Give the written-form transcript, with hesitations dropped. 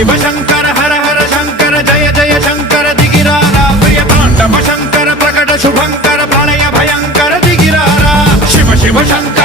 शिव शंकर हर हर शंकर जय जय शंकर दिगिरारा प्रिय तांडव शंकर प्रकट शुभंकर प्रलय भयंकर दिगिरारा शिव शिव शंकर